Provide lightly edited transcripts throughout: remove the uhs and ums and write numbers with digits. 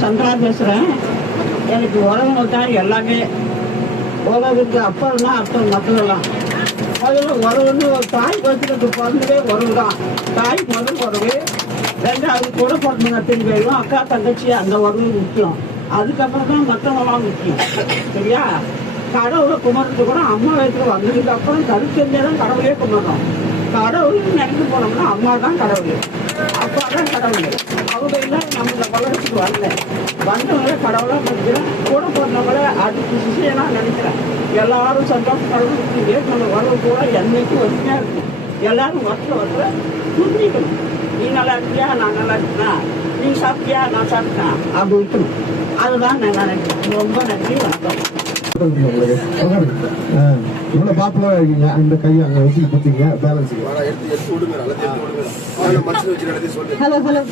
சந்திரா பேசுகிறேன். எனக்கு உறவுங்க தான் எல்லாமே. உறவுக்கு அப்பா அர்த்தம் மற்றதெல்லாம் முதல்ல உறவுன்னு ஒரு தாய் வச்சுக்கிட்டு பிறந்ததே உறவு தான். தாய் முதல் உறவு, ரெண்டாவது கூட பிறந்தவங்க அத்தனை பேரும் அக்கா தங்கச்சி அந்த உறவு முக்கியம். அதுக்கப்புறம் தான் மற்றவங்களாம் முக்கியம். சரியா? கடவுளை கும்பிட்றது கூட அம்மா வயசுல வந்ததுக்கு அப்புறம் கருத்தறிஞ்சே தான் கடவுளே கும்பிட்றோம். கடவுள்னு நினைக்க போனோம்னா அம்மா தான் கடவுள், அப்பா தான் கடவுள். அவங்க எல்லாம் நம்ம வளர்ச்சிக்கு வரல. வந்தவங்கள கடவுளாக நினைக்கிறேன், கூட பிறந்தவங்கள அதுக்கு சிஷியனா நினைக்கிறேன். எல்லாரும் சந்தோஷப்படணும் இருக்கீங்க. நம்ம உறவு கூட என்னைக்கும் வசதியாக இருக்கும். எல்லாரும் வருஷம் புரிஞ்சிக்கணும். நீ நல்லா இருக்கியா, நான் நல்லா இருக்கேன், நீ சாப்பிட்டியா, நான் சாப்பிட்டேன், அப்படி இருக்கணும். அதுதான் நான் நினைக்கிறேன். ரொம்ப நன்றி, வணக்கம். இவ்வளவு பாப்புலரா இருக்கீங்க, அந்த கையை அங்க வச்சு குத்திங்க பேலன்ஸ். ஹலோ ஹலோ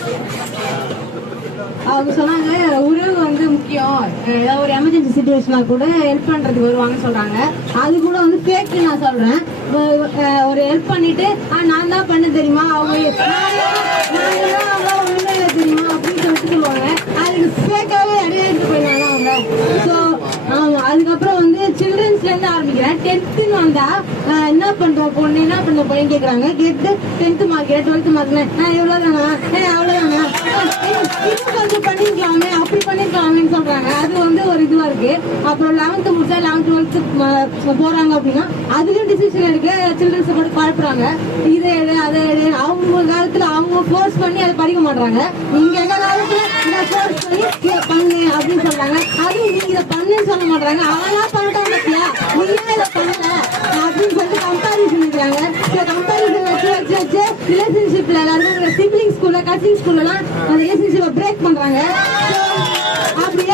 அவங்க சொன்னாங்க உறவு வந்து முக்கியம், ஏதாவது ஒரு எமர்ஜென்சி சுச்சுவேஷனா கூட ஹெல்ப் பண்றதுக்கு வருவாங்கன்னு சொல்றாங்க. அது கூட வந்து ஃபேக் நான் சொல்றேன். ஒரு ஹெல்ப் பண்ணிட்டு நான் தான் பண்ண தெரியுமா, அவங்க ஒண்ணுமே இல்லை தெரியுமா அப்படின்னு சொல்லிட்டு சொல்லுவாங்க. அதுக்கு ஃபேக்காவே நிறைய எடுத்து போயிடுவாங்க அவங்க. ஸோ அதுக்கப்புறம் வந்து சில்ட்ரன்ஸ்ல இருந்து ஆரம்பிக்கிறேன். 10th வந்தா என்ன பண்ற பொண்ணு, என்ன பண்ற பொண்ணு கேக்குறாங்க. கேட்டு 10th மார்க் 12th மார்க் எவ்வளவுதானா, அவ்வளவுதானா, கொஞ்சம் பண்ணிக்கலாமே, அப்படி பண்ணிக்கலாமேன்னு சொல்றாங்க. அது வந்து ஒரு இதுவா இருக்கு. அப்புறம் 11th முடிச்சா 11th 12th போறாங்க அப்படின்னா அதுலயும் டிசிஷன் எடுக்க சில்ட்ரன்ஸ் போட்டு பழப்புறாங்க. இதை எடு அதை எடு. அவங்க காலத்துல அவங்க ஃபோர்ஸ் பண்ணி அதை படிக்க மாட்டாங்க. இங்க எங்க காலத்துல இதை ஃபோர்ஸ் பண்ணி பண்ணு அப்படின்னு சொல்றாங்க. அதுவும் நீங்க இதை பண்ணுன்னு சொல்ல மாட்டாங்க. அவனா பண்ணிட்டாங்க பத்தியா, நீங்க இதை பண்ணல அப்படின்னு சொல்லிட்டு கம்பாரிசன் இருக்கிறாங்க. கம்பாரிசன் வச்சு வச்சு ரிலேஷன்ஷிப்ல எல்லாருக்கும் சிப்ளிங் ஸ்கூல்ல கசின் ஸ்கூல்லாம் அந்த ரிலேஷன்ஷிப்பை பிரேக் பண்றாங்க. அப்படி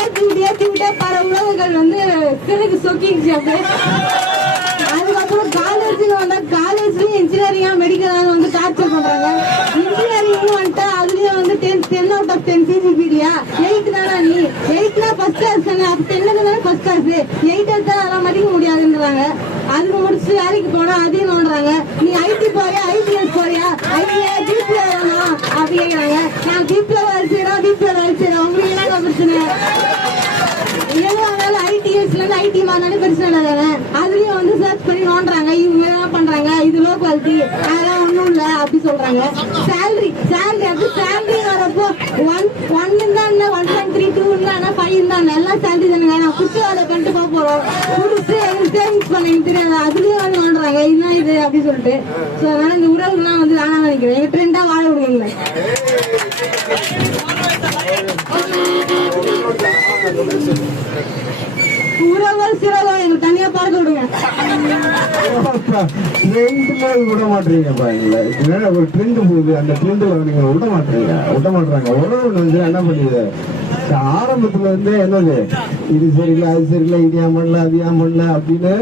ஏற்றி விட்டே பல உறவுகள் வந்து கிழக்கு சொக்கிச்சு. அப்படியே அதுக்கப்புறம் காலேஜ்ல வந்தா காலேஜ்லயும் இன்ஜினியரிங்கா மெடிக்கலா வந்து டார்ச்சர் பண்றாங்க. இன்ஜினியரிங் வந்துட்டு அதுலயும் வந்து 10 out of 10 CGPA. 8 தானா நீ, 8னா ஃபர்ஸ்ட் கிளாஸ் தானே, அப்ப 10 தானே ஃபர்ஸ்ட் கிளாஸ், 8 எடுத்தா அதெல்லாம் மதிக்க முடியாதுன்றாங்க. அதுக்கு முடிச்சு வேலைக்கு போனா அதையும் நோண்டுறாங்க. நீ ஐடி போறியா, ஐபிஎஸ் போறியா, ஜிபிஏ வேணா அப்படி கேட்கறாங்க. நான் ஜிபிஏ வேலை செய்யறோம், உங்களுக்கு என்ன பிரச்சனை? எதுவானாலும் ஐடிஎஸ்ல இருந்து ஐடி மாறினாலும் பிரச்சனை தானே. அதுலயும் வந்து சர்ச் பண்ணி நோண்டுறாங்க. இவங்க என்ன பண்றாங்க, இது லோ குவாலிட்டி, அதெல்லாம் ஒண்ணும் இல்ல அப்படி சொல்றாங்க. சேலரி அப்படி சேலரி வரப்போ 1 தான் 1.3 2 தான் 5 தான் எல்லாம் சேலரி தானுங்க. நான் குச்சி வேலை பண்ணிட்டு போக போறோம், குடிச்சு சேவிங்ஸ் பண்ண தெரியாது. அதுலயும் வந்து நோண்டுறாங்க. இதுதான் இது அப்படி சொல்லிட்டு. ஸோ அதனால இந்த உறவுலாம் வந்து வேணாம் நினைக்கிறேன். எங்க ட்ரெண்டா வாழ விடுவீங்களே. உறவல் சிறவல் எங்க தனியா பார்க்க விடுங்க. விட மாட்டீங்கப்பா. எங்களை ஒரு ட்ரெண்ட் போகுது, அந்த ட்ரெண்ட்ல நீங்க விட மாட்டாங்க. உறவு வந்து என்ன பண்ணுது, ஆரம்பத்துல இருந்தே என்னது இது சரியில்லை அது சரியில்லை, இது ஏன் பண்ணல அது ஏன் பண்ணல அப்படின்னு